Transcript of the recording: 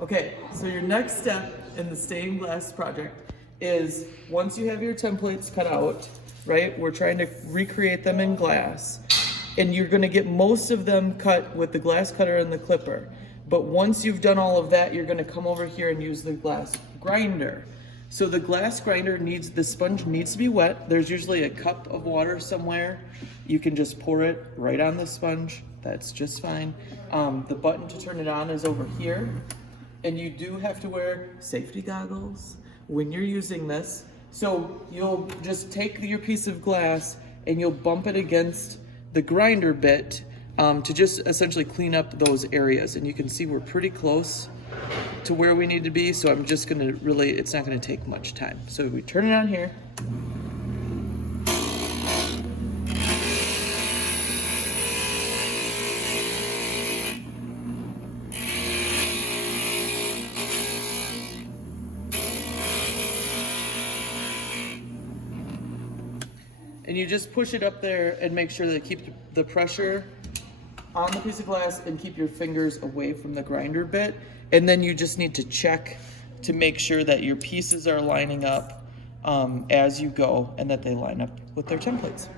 Okay, so your next step in the stained glass project is once you have your templates cut out, right? We're trying to recreate them in glass, and you're gonna get most of them cut with the glass cutter and the clipper. But once you've done all of that, you're gonna come over here and use the glass grinder. So the glass grinder the sponge needs to be wet. There's usually a cup of water somewhere. You can just pour it right on the sponge. That's just fine. The button to turn it on is over here. And you do have to wear safety goggles when you're using this. So you'll just take your piece of glass and you'll bump it against the grinder bit to just essentially clean up those areas. And you can see we're pretty close to where we need to be. So I'm just gonna it's not gonna take much time. So we turn it on here. And you just push it up there and make sure that it keeps the pressure on the piece of glass and keep your fingers away from the grinder bit. And then you just need to check to make sure that your pieces are lining up as you go and that they line up with their templates.